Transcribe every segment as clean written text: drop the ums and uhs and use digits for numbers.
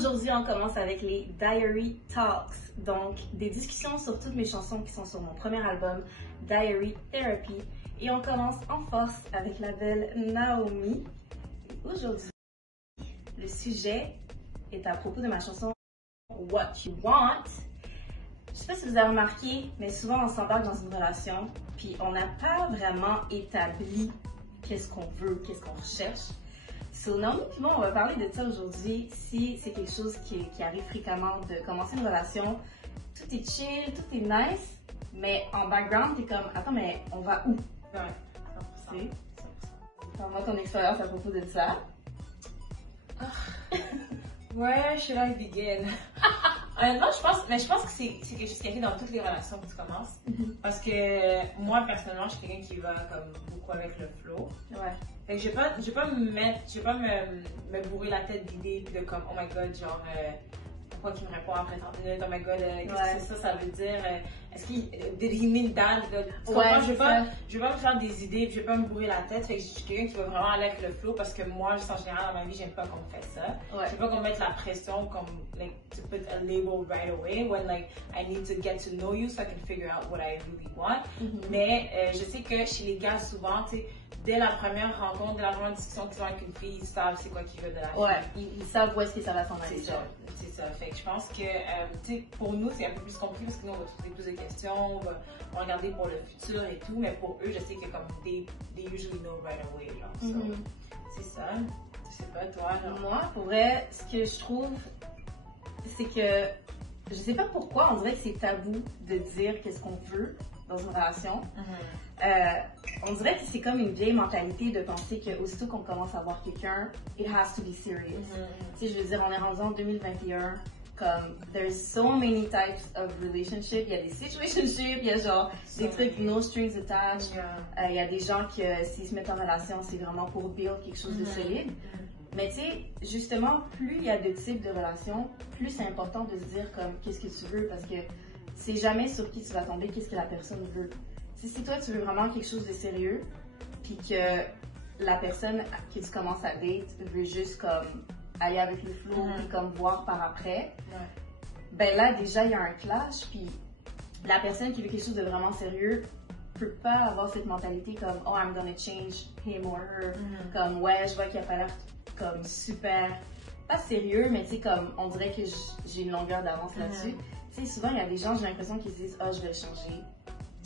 Aujourd'hui, on commence avec les Diary Talks, donc des discussions sur toutes mes chansons qui sont sur mon premier album, Diary Therapy. Et on commence en force avec la belle Naomi. Aujourd'hui, le sujet est à propos de ma chanson What You Want. Je sais pas si vous avez remarqué, mais souvent on s'embarque dans une relation, puis on n'a pas vraiment établi qu'est-ce qu'on veut, qu'est-ce qu'on recherche. So, Naomi puis moi, on va parler de ça aujourd'hui. Si c'est quelque chose qui arrive fréquemment, de commencer une relation, tout est chill, tout est nice, mais en background, t'es comme, attends, mais on va où? Ouais, 100%. Parle-moi ton expérience à propos de ça. Where should I begin? Honnêtement, je pense que c'est quelque chose qui arrive dans toutes les relations que tu commences. Parce que moi, personnellement, je suis quelqu'un qui va comme beaucoup avec le flow. Ouais. Fait que je vais pas me bourrer la tête d'idées puis de comme, oh my god, genre, pourquoi qu'il me répond après 30 minutes, oh my god, qu'est-ce que ça veut dire? Est-ce qu'il, did he mean that? Je vais pas me faire des idées puis je vais pas me bourrer la tête. Fait que je suis quelqu'un qui va vraiment aller avec le flow parce que moi, juste en général, dans ma vie, j'aime pas qu'on me fasse ça. Ouais. J'aime pas qu'on me mette la pression comme, like, to put a label right away when, like, I need to get to know you so I can figure out what I really want. Mais je sais que chez les gars, souvent, tu sais, dès la première rencontre, dès la première discussion qu'ils ont avec une fille, ils savent c'est quoi qu'ils veulent de la fille. Ouais, ils savent où est-ce que ça va s'en aller. C'est ça. Fait que je pense que, tu sais, pour nous, c'est un peu plus compliqué parce que nous, on va se poser plus de questions, on va regarder pour le futur et tout, mais pour eux, je sais que comme, they usually know right away, genre. So, c'est ça. Je sais pas, toi, genre. Moi, pour vrai, ce que je trouve, c'est que, je sais pas pourquoi, on dirait que c'est tabou de dire qu'est-ce qu'on veut dans une relation. On dirait que c'est comme une vieille mentalité de penser qu'aussitôt qu'on commence à voir quelqu'un, it has to be serious. Tu sais, je veux dire, on est rendu en 2021, comme, there's so many types of relationships. Il y a des situationships, il y a genre des trucs no strings attached. Il y a des gens qui, s'ils se mettent en relation, c'est vraiment pour build quelque chose de solide. Mais tu sais, justement, plus il y a de types de relations, plus c'est important de se dire comme, qu'est-ce que tu veux, parce que c'est jamais sur qui tu vas tomber, qu'est-ce que la personne veut. Si toi tu veux vraiment quelque chose de sérieux, puis que la personne que tu commences à date veut juste comme aller avec le flow, puis comme voir par après, ben là déjà il y a un clash, puis la personne qui veut quelque chose de vraiment sérieux peut pas avoir cette mentalité comme oh I'm gonna change him or her, comme ouais je vois qu'il a pas l'air comme super, pas sérieux, mais tu sais comme on dirait que j'ai une longueur d'avance là-dessus. Tu sais souvent il y a des gens, j'ai l'impression qu'ils se disent oh je vais le changer.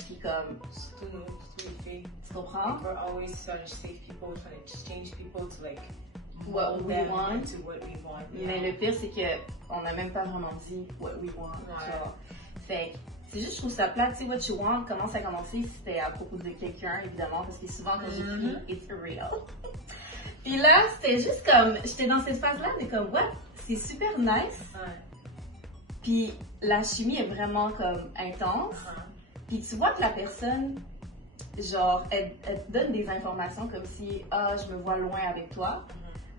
Puis comme, Surtout les filles. Tu comprends? We're always trying to save people, trying to change people to like what we want. To what we want. Mais le pire, c'est que on n'a même pas vraiment dit what we want. Genre. Fait que, c'est juste, je trouve ça plate. Tu sais, what you want, comment ça a commencé? C'était à propos de quelqu'un, évidemment, parce que souvent, quand j'écris, it's real. Puis là, c'était juste comme, j'étais dans cette phase-là, mais comme, what? C'est super nice. Puis la chimie est vraiment comme intense. Puis tu vois que la personne, genre, elle te donne des informations comme si, ah, je me vois loin avec toi.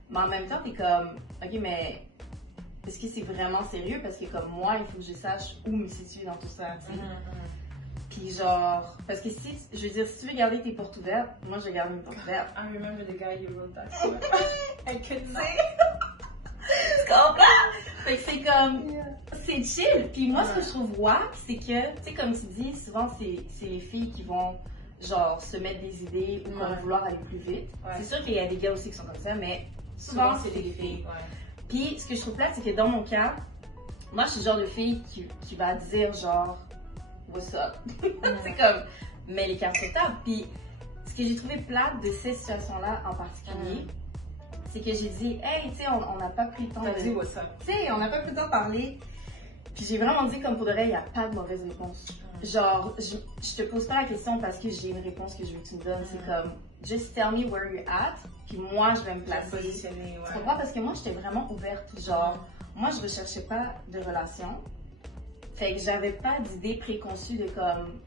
Mais en même temps, t'es comme, ok, mais est-ce que c'est vraiment sérieux? Parce que comme moi, il faut que je sache où me situer dans tout ça, tu sais. Puis genre, parce que si, je veux dire, si tu veux garder tes portes ouvertes, moi je garde mes portes ouvertes. I remember the guy you wrote that to. I couldn't say. Tu comprends? Fait que c'est comme, c'est chill. Puis moi, ce que je trouve wack, c'est que, tu sais, comme tu dis, souvent c'est les filles qui vont, genre, se mettre des idées ou comme vouloir aller plus vite. C'est sûr qu'il y a des gars aussi qui sont comme ça, mais souvent c'est les filles. Puis ce que je trouve plate, c'est que dans mon cas, moi je suis le genre de fille qui va dire, genre, what's up? C'est comme, mais les cartes sur table. Puis ce que j'ai trouvé plate de cette situation-là en particulier, c'est que j'ai dit, hey, tu sais, on n'a pas pris le temps de. Dit what's up? Tu sais, on n'a pas pris le temps de parler. Puis j'ai vraiment dit, comme pour de vrai, il n'y a pas de mauvaise réponse. Genre, je te pose pas la question parce que j'ai une réponse que je veux que tu me donnes. C'est comme, just tell me where you're at. Puis moi, je vais me placer. Tu comprends? Parce que moi, j'étais vraiment ouverte. Genre, moi, je recherchais pas de relation. Fait que j'avais pas d'idée préconçue de comme,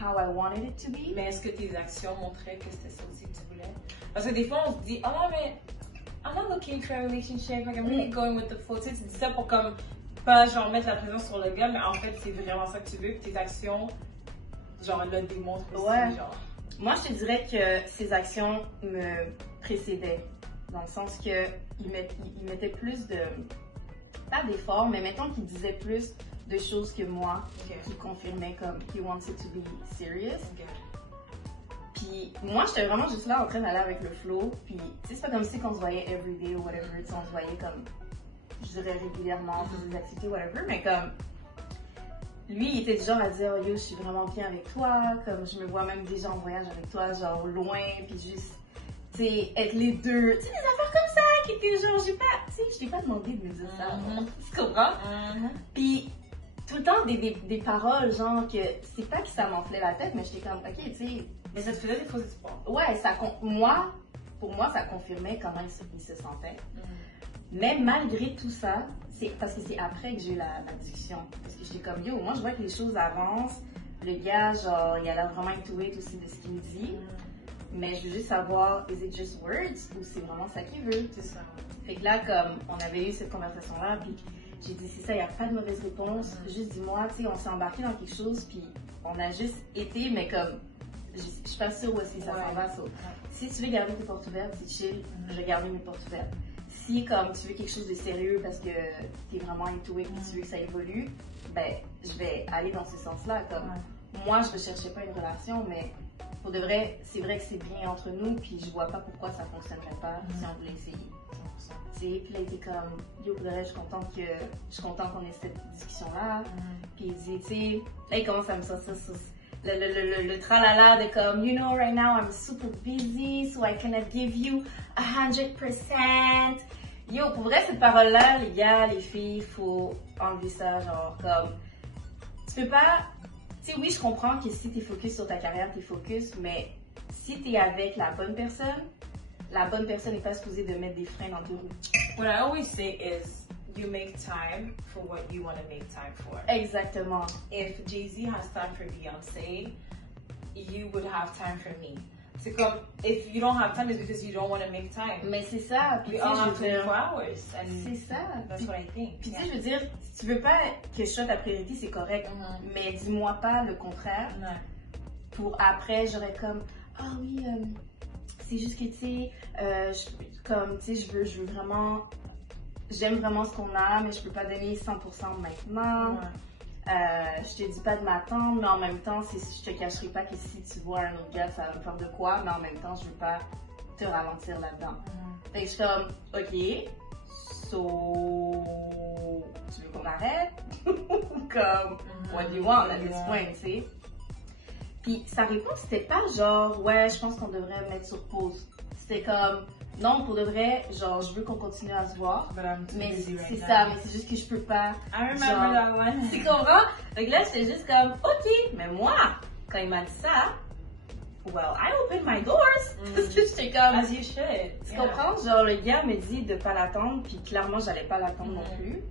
how I wanted it to be. Mais est-ce que tes actions montraient que c'était ça aussi que tu voulais? Parce que des fois, on se dit, oh, mais I'm not looking for a relationship, like I'm really going with the flow. Tu sais, tu dis ça pour comme, pas genre mettre la pression sur le gars, mais en fait, c'est vraiment ça que tu veux, que tes actions, genre, le démontrent aussi, genre. Moi, je te dirais que ces actions me précédaient, dans le sens que ils mettaient plus de pas d'efforts, mais mettons qu'il disait plus de choses que moi, Ok. qui confirmaient comme he wanted to be serious. Ok. Puis moi, j'étais vraiment juste là en train d'aller avec le flow. Puis, tu sais, c'est pas comme si qu'on se voyait everyday ou whatever. Tu sais, on se voyait comme, je dirais régulièrement, on faisait des activités, whatever. Mais comme, lui, il était du genre à dire, oh, yo, je suis vraiment bien avec toi. Comme, je me vois même déjà en voyage avec toi, genre loin. Puis juste, tu sais, être les deux. Tu sais, des affaires comme ça qui étaient genre, tu sais, je t'ai pas demandé de me dire ça. Tu comprends? Puis, tout le temps, des paroles, genre, que c'est pas que ça m'enflait la tête, mais j'étais comme, ok, tu sais. Mais ça te faisait des faux espoirs. Ouais, pour moi, ça confirmait comment il se sentait. Mais malgré tout ça, c'est parce que c'est après que j'ai eu la discussion. Parce que j'étais comme, yo, moi, je vois que les choses avancent. Le gars, genre, il a l'air vraiment into it aussi de ce qu'il me dit. Mais je veux juste savoir, is it just words ou c'est vraiment ça qu'il veut? C'est ça. Fait que là, comme, on avait eu cette conversation-là, puis j'ai dit, c'est ça, il n'y a pas de mauvaise réponse. Juste dis-moi, tu sais, on s'est embarqué dans quelque chose, puis on a juste été, mais comme, je suis pas sûre où est-ce que ça s'en va. Si tu veux garder tes portes ouvertes, c'est chill, je vais garder mes portes ouvertes. Si, comme, tu veux quelque chose de sérieux parce que t'es vraiment into it et tu veux que ça évolue, ben, je vais aller dans ce sens-là. Comme, moi, je ne recherchais pas une relation, mais pour de vrai, c'est vrai que c'est bien entre nous, puis je vois pas pourquoi ça fonctionnerait pas si on voulait essayer. Tu sais, puis là, il était comme, yo, pour de vrai, je suis contente qu'on ait cette discussion-là. Puis il dit, tu sais, là, il commence à me sortir le tralala de comme, you know, right now, I'm super busy, so I cannot give you 100%. Yo, pour vrai, cette parole-là, les gars, les filles, faut enlever ça, genre, comme, tu peux pas, tu sais, oui, je comprends que si t'es focus sur ta carrière, t'es focus, mais si t'es avec la bonne personne n'est pas supposée de mettre des freins dans tes roues. What I always say is, you make time for what you want to make time for. Exactement. If Jay-Z has time for Beyoncé, you would have time for me. C'est comme, if you don't have time, it's because you don't want to make time. Mais c'est ça. Puis We all have 24 hours. C'est ça. That's what I think. Puis tu sais, je veux dire, si tu veux pas que je sois ta priorité, c'est correct. Mais dis-moi pas le contraire. Pour après, j'aurais comme, ah oui, c'est juste que tu sais, comme tu sais, je veux vraiment, j'aime vraiment ce qu'on a, mais je peux pas donner 100% maintenant. Je te dis pas de m'attendre, mais en même temps, je te cacherai pas que si tu vois un autre gars, ça va me faire de quoi, mais en même temps, je veux pas te ralentir là-dedans. Fait que je suis comme, ok, so, tu veux qu'on arrête? Comme, what do you want at this point, tu sais? Puis sa réponse, c'était pas genre, ouais, je pense qu'on devrait mettre sur pause. C'était comme, non, pour de vrai, genre, je veux qu'on continue à se voir. Mais c'est ça, mais c'est juste que je peux pas. I remember that one. Tu comprends? Donc là, j'étais juste comme, ok, mais moi, quand il m'a dit ça, well, I opened my doors. Parce que j'étais comme, as you should. Tu comprends? Genre, le gars me dit de pas l'attendre, puis clairement, j'allais pas l'attendre non plus.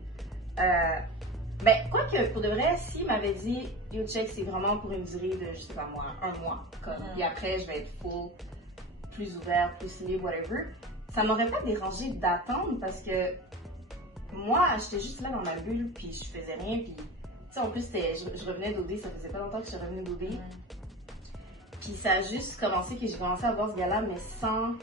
Mais quoique, pour de vrai, s'il m'avait dit, yo, check, c'est vraiment pour une durée de, je sais pas moi, un mois, comme, puis après, je vais être full, plus ouvert, plus libre, whatever, ça m'aurait pas dérangé d'attendre parce que moi, j'étais juste là dans ma bulle, puis je faisais rien, puis, tu sais, en plus, je revenais d'OD, ça faisait pas longtemps que je revenais d'OD. Puis ça a juste commencé que j'ai commencé à voir ce gars-là, mais sans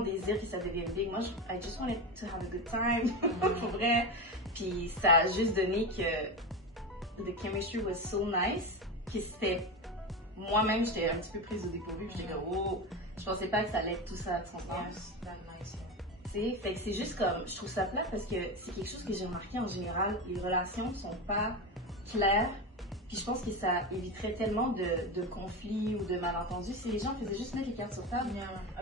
désir que ça devienne big. Moi, I just wanted to have a good time, pour vrai. Puis ça a juste donné que the chemistry was so nice, que c'était, moi-même, j'étais un petit peu prise au dépourvu, puis j'étais comme, oh, je pensais pas que ça allait être tout ça à son sens. Tu sais, fait que c'est juste comme, je trouve ça plat parce que c'est quelque chose que j'ai remarqué en général, les relations sont pas claires. Puis je pense que ça éviterait tellement de conflits ou de malentendus si les gens faisaient juste mettre les cartes sur table.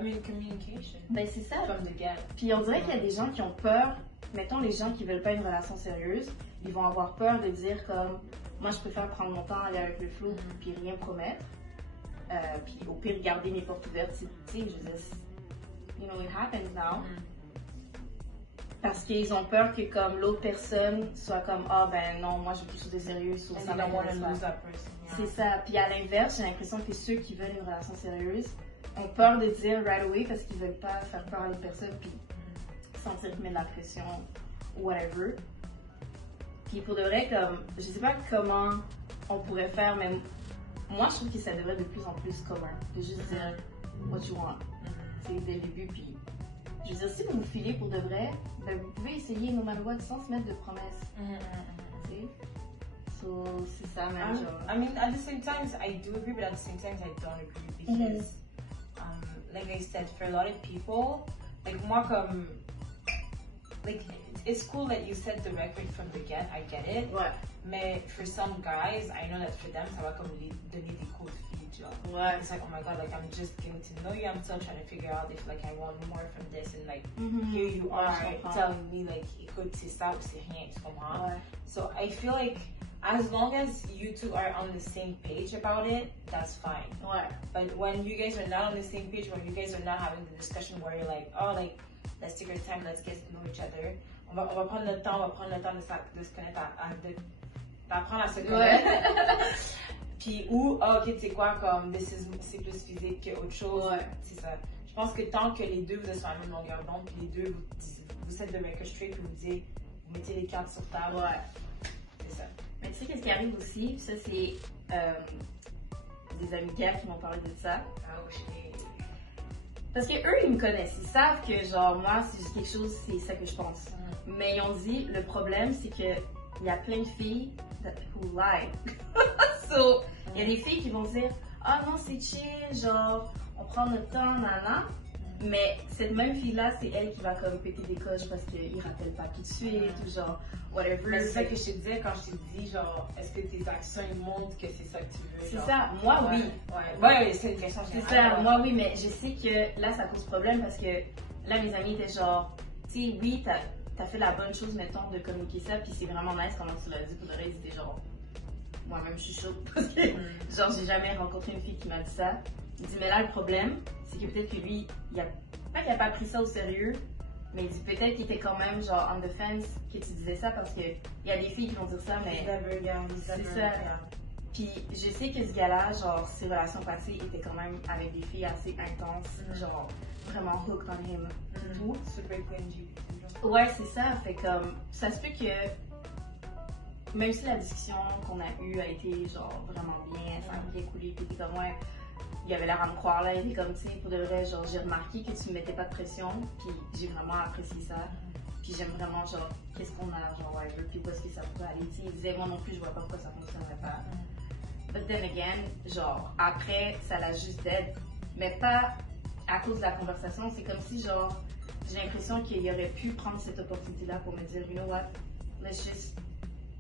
I mean, communication. Ben c'est ça. From the get. Puis on dirait qu'il y a des gens qui ont peur, mettons les gens qui veulent pas une relation sérieuse, ils vont avoir peur de dire comme, moi je préfère prendre mon temps, aller avec le flow, puis rien promettre. Puis au pire garder mes portes ouvertes, tu sais, je veux dire, you know, it happens now. Parce qu'ils ont peur que comme l'autre personne soit comme, ah ben non, moi je veux quelque chose de sérieux, sur ça m'intéresse pas. C'est ça. Puis à l'inverse, j'ai l'impression que ceux qui veulent une relation sérieuse ont peur de dire right away parce qu'ils veulent pas faire peur à l'autre personne puis sentir qu'ils mettent de la pression ou whatever. Puis pour de vrai, comme, je sais pas comment on pourrait faire, mais moi je trouve que ça devrait être de plus en plus commun. De juste dire what you want. C'est dès le début, puis je veux dire, si vous vous filez pour de vrai, ben vous pouvez essayer no matter what sans se mettre de promesses. Tu sais? So, c'est ça, même genre. I mean, at the same time, I do agree, but at the same time, I don't agree because, like I said, for a lot of people, like moi comme, like it's cool that you set the record from the get, I get it. Ouais. Mais for some guys, I know that for them, ça va comme donner des coups de fil, genre. Ouais. It's like, oh my god, like I'm just getting to know you. I'm still trying to figure out if like I want more from this, and like here you are telling me like, écoute, c'est ça ou c'est rien, tu comprends? Ouais. So I feel like as long as you two are on the same page about it, that's fine. Ouais. But when you guys are not on the same page, when you guys are not having the discussion where you're like, oh, like, let's take our time, let's get to know each other. On va prendre le temps, de se connaître, d'apprendre à se connaître. Puis ou, oh, ok, tu sais quoi, comme, c'est plus physique qu'autre chose. Ouais. C'est ça. Je pense que tant que les deux vous êtes sur la même longueur d'onde, puis les deux vous êtes de record straight, puis vous mettez les cartes sur table. Ouais. C'est ça. Mais tu sais, qu'est-ce qui arrive aussi? Ça, c'est des amis qui m'ont parlé de ça. Oh shit. Parce que eux, ils me connaissent. Ils savent que, genre, moi, si j'ai quelque chose, c'est ça que je pense. Mais ils ont dit, le problème, c'est que il y a plein de filles who lie. So, il y a des filles qui vont dire, ah non, c'est chill, genre, on prend notre temps, nana. Mais cette même fille-là, c'est elle qui va comme péter des coches parce qu'il rappelle pas tout de suite ou genre, whatever. Mais c'est ça que je te disais quand je t'ai dit, genre, est-ce que tes actions ils montrent que c'est ça que tu veux? C'est ça, moi oui. Ouais, c'est une question générale. C'est ça, moi oui, mais je sais que là, ça pose problème parce que là, mes amis étaient genre, tu sais, oui, t'as fait la bonne chose, mettons, de communiquer ça, puis c'est vraiment nice comment tu l'as dit. Pour le reste, ils étaient genre, moi-même, je suis chaude parce que, genre, j'ai jamais rencontré une fille qui m'a dit ça. Il dit, mais là, le problème, c'est que peut-être que lui, pas qu'il a pas pris ça au sérieux, mais il dit peut-être qu'il était quand même, genre, on the fence que tu disais ça parce que il y a des filles qui vont dire ça, mais. C'est ça. Puis, je sais que ce gars-là, genre, ses relations passées étaient quand même avec des filles assez intenses, genre, vraiment hooked on him, et tout. Super cringy. Ouais, c'est ça. Fait comme, ça se peut que, même si la discussion qu'on a eue a été, genre, vraiment bien, ça a bien coulé, puis t'es comme, ouais, il avait l'air à me croire là, il était comme, tu sais, pour de vrai, genre, j'ai remarqué que tu me mettais pas de pression, puis j'ai vraiment apprécié ça. Puis j'aime vraiment, genre, qu'est-ce qu'on a, genre, whatever, puis où est-ce que ça pourrait aller. Tu sais, il disait, moi non plus, je vois pas pourquoi ça fonctionnerait pas. But then again, genre, après, ça l'a juste d'aide. Mais pas à cause de la conversation, c'est comme si, genre, j'ai l'impression qu'il aurait pu prendre cette opportunité-là pour me dire, you know what, let's just,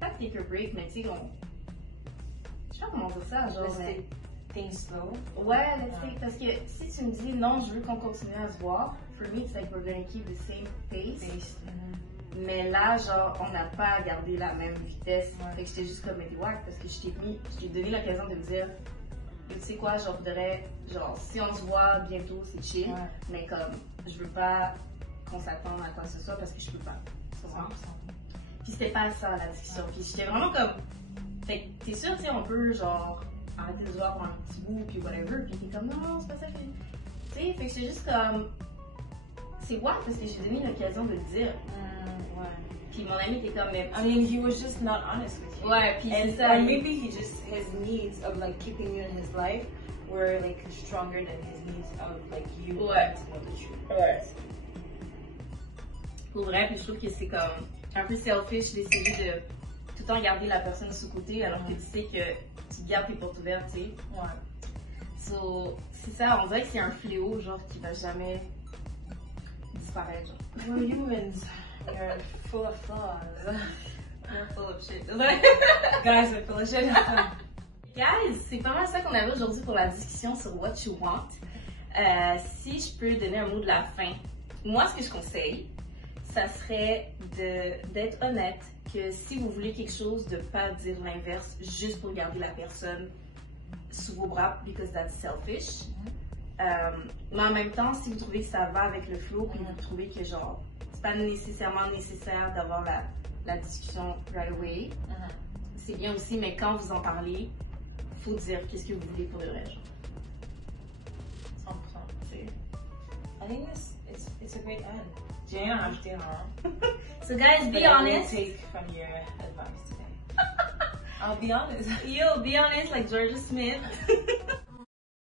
pas take a break, mais tu sais, je sais pas comment dire ça, genre. Things slow. Ouais, parce que si tu me dis non, je veux qu'on continue à se voir, for me, it's like we're gonna keep the same pace. Mais là, genre, on n'a pas gardé la même vitesse. Fait que j'étais juste comme, mais ouais, parce que je t'ai donné l'occasion de me dire, tu sais quoi, genre, genre, si on se voit bientôt, c'est chill, mais comme, je veux pas qu'on s'attende à quoi que ce soit parce que je peux pas. Puis c'était pas ça la discussion. Puis j'étais vraiment comme, fait que t'es sûr, tu sais, on peut, genre, arrêter de se voir pour un petit bout, puis whatever, puis t'es comme, non, c'est pas ça que. Tu sais, fait que c'est juste comme. C'est wack parce que j'ai donné l'occasion de le dire. Puis mon ami était comme, mais. I mean, he was just not honest with you. Ouais, puis c'est ça. And maybe his needs of like keeping you in his life were like stronger than his needs of like you to know the truth. Ouais. Pour vrai, puis je trouve que c'est comme un peu selfish d'essayer de tout le temps garder la personne sous côté alors que tu sais que tu gardes tes portes ouvertes, tu sais. So, c'est ça, on dirait que c'est un fléau, genre, qui va jamais disparaître, genre. We're humans. You're full of flaws. You're full of shit. Guys are full of shit. Guys, c'est pas mal ça qu'on avait aujourd'hui pour la discussion sur What You Want. Si je peux donner un mot de la fin, moi, ce que je conseille, ça serait d'être honnête, que si vous voulez quelque chose, de pas dire l'inverse juste pour garder la personne sous vos bras, because that's selfish. Mais en même temps, si vous trouvez que ça va avec le flow, puis vous trouvez que genre, c'est pas nécessairement nécessaire d'avoir la discussion right away, c'est bien aussi, mais quand vous en parlez, faut dire qu'est-ce que vous voulez pour le vrai, genre. 100%. I think it's a great end. J'ai rien à ajouter, hein? So guys, be honest. Take from your advice today. I'll be honest. You'll be honest like Georgia Smith.